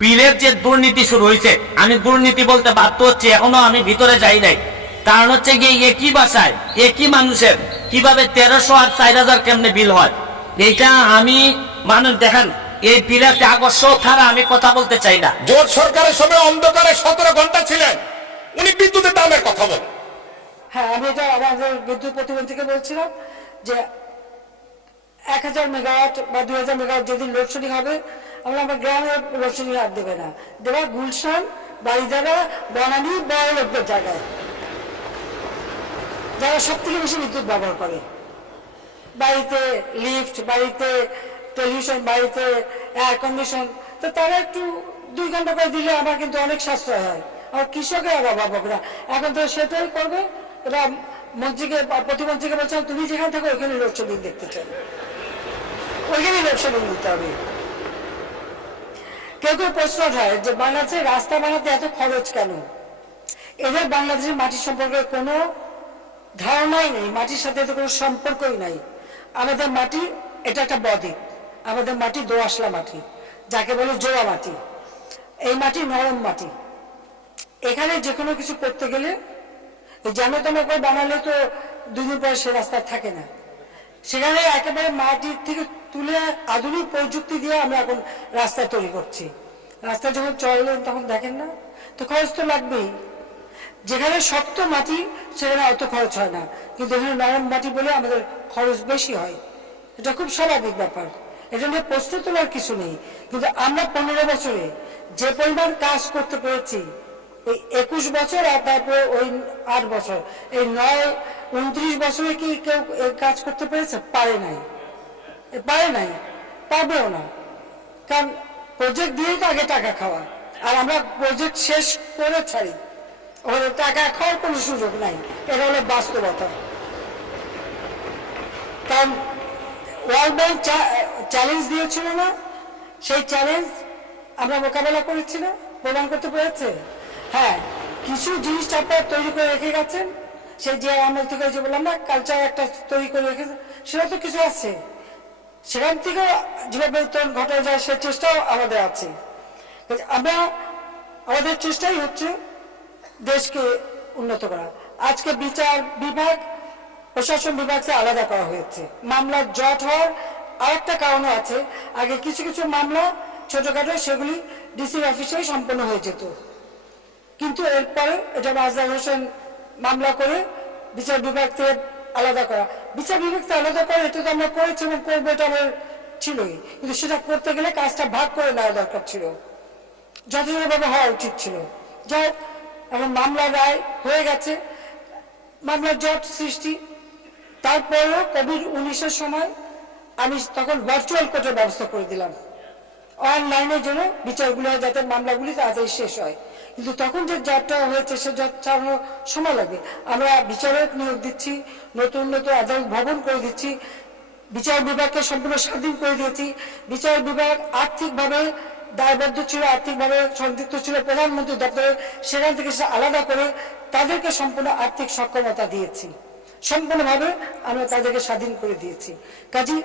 পীরের যে দুর্নীতি শুরু হয়েছে আমি দুর্নীতি বলতে বাধ্য হচ্ছি এখনও আমি ভিতরে যাই নাই। কারণ হচ্ছে গিয়ে একই বাসায় একই মানুষের কীভাবে তেরোশো আর চার হাজার কেমনে বিল হয়? এইটা আমি মানুষ দেখেন এই পীরের কাগজ ছাড়া আমি কথা বলতে চাই না। জোট সরকারের সময় অন্ধকারে সতেরো ঘণ্টা ছিলেন উনি বিদ্যুতের দামের কথা বলেন। হ্যাঁ আমি এটা আমাদের বিদ্যুৎ প্রতিমন্ত্রীকে বলছিলাম যে এক হাজার মেগাওয়াট বা দুই হাজার মেগাওয়াট যেদিন লোডশেডিং হবে, আমরা আমার গ্রামে লোডশেডিং আর দেবে না। দেবা গুলশান বাড়িদারা বনানী বড় লোকদের জায়গায়। যারা সব থেকে বেশি বিদ্যুৎ ব্যবহার করে। বাড়িতে লিফট বাড়িতে টেলিভিশন বাড়িতে এয়ার কন্ডিশন তো তারা একটু দুই ঘণ্টা করে দিলে আমার কিন্তু অনেক সাশ্রয় হয়। আর কৃষকের অভাবক না। এখন তো সেটাই করবে। এটা মন্ত্রীকে, প্রতিমন্ত্রীকে বলছিলাম তুমি যেখানে থাকো, ওইখানে লোডশেডিং দেখতে চাই। ওইখানে লোডশেডিং দিতে হবে। কেউ কেউ প্রশ্ন হয় যে বাংলাদেশে রাস্তা বানাতে এত খরচ কেন? এদের বাংলাদেশের মাটি সম্পর্কে কোনো ধারণাই নেই, মাটির সাথে কোনো সম্পর্কই নাই। আমাদের মাটি, এটা একটা বদ্বীপ। আমাদের মাটি দোআঁশলা মাটি, যাকে বলে জোড়া মাটি। এই মাটি নরম মাটি। এখানে যে কোনো কিছু করতে গেলে, যেন তেন করে বানালে তো দুদিন পরে সে রাস্তা থাকে না। সেখানে একেবারে মাটির থেকে তুলে আধুনিক প্রযুক্তি দিয়ে আমরা এখন রাস্তা তৈরি করছি। রাস্তা যখন চললেন তখন দেখেন না? তো খরচ তো লাগবেই। যেখানে শক্ত মাটি, সেখানে অত খরচ হয় না। কিন্তু এখানে নরম মাটি বলে আমাদের খরচ বেশি হয়। এটা খুব স্বাভাবিক ব্যাপার। এটা নিয়ে প্রশ্ন তোলার কিছু নেই। কিন্তু আমরা পনেরো বছরে যে পরিমাণ কাজ করতে পেরেছি ওই একুশ বছর আর তারপরে ওই আট বছর। এই নয়, উনত্রিশ বছরে কি কেউ কাজ করতে পেরেছে? পারে নাই। পারে নাই। পাবেও না। কারণ প্রজেক্ট দিয়েই তো আগে টাকা খাওয়া। আর আমরা প্রজেক্ট শেষ করে ছাড়ি। ওখানে টাকা খাওয়ার কোনো সুযোগ নাই। এটা হলো বাস্তবতা। কারণ ওয়ার্ল্ড ব্যাংক চ্যালেঞ্জ দিয়েছিল না। সেই চ্যালেঞ্জ আমরা মোকাবেলা করেছি না। প্রমাণ করতে পেরেছে? হ্যাঁ কিছু জিনিস আপনারা তৈরি করে রেখে গেছেন সেই যে আমরা থেকে যে বললাম না কালচার একটা তৈরি করে রেখেছে, সেটা তো কিছু আছে। সেখান থেকে যেভাবে উত্তরণ যায়, সে চেষ্টাও আমাদের আছে। আমরা, আমাদের চেষ্টাই হচ্ছে দেশকে উন্নত করা। আজকে বিচার বিভাগ, প্রশাসন বিভাগকে আলাদা করা হয়েছে। মামলার জট হওয়ার আরেকটা কারণও আছে। আগে কিছু কিছু মামলা ছোটখাটো, সেগুলি ডিসির অফিসেই সম্পন্ন হয়ে যেত। কিন্তু এরপরে এটা মাজদার হোসেন মামলা করে বিচার বিভাগ থেকে আলাদা করা। বিচার বিভাগ থেকে আলাদা করে, এটা তো আমরা করেছি এবং করব, এটা আমার ছিলই। কিন্তু সেটা করতে গেলে কাজটা ভাগ করে নেওয়া দরকার ছিল। যথাযথভাবে হওয়া উচিত ছিল। যাই এখন মামলা রায় হয়ে গেছে। মামলার জট সৃষ্টি। তারপরেও কোভিড উনিশের সময় আমি তখন ভার্চুয়াল কোর্টের ব্যবস্থা করে দিলাম। অনলাইনের জন্য বিচারগুলো যাতে মামলাগুলি তাড়াতাড়ি শেষ হয়। কিন্তু তখন যে জটটা হয়েছে, সে জট ছাড়ানো সময় লাগে। আমরা বিচারক নিয়োগ দিচ্ছি, নতুন নতুন আদালত ভবন করে দিচ্ছি, বিচার বিভাগকে সম্পূর্ণ স্বাধীন করে দিয়েছি। বিচার বিভাগ আর্থিকভাবে দায়বদ্ধ ছিল, আর্থিকভাবে সংযুক্ত ছিল, প্রধানমন্ত্রী দপ্তরে সেখান থেকে সে আলাদা করে তাদেরকে সম্পূর্ণ আর্থিক সক্ষমতা দিয়েছি। সম্পূর্ণভাবে আমরা তাদেরকে স্বাধীন করে দিয়েছি। কাজী,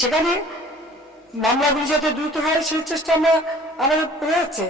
সেখানে মামলাগুলি যাতে দ্রুত হয়, সেই চেষ্টা আমরা, আমাদের রয়েছে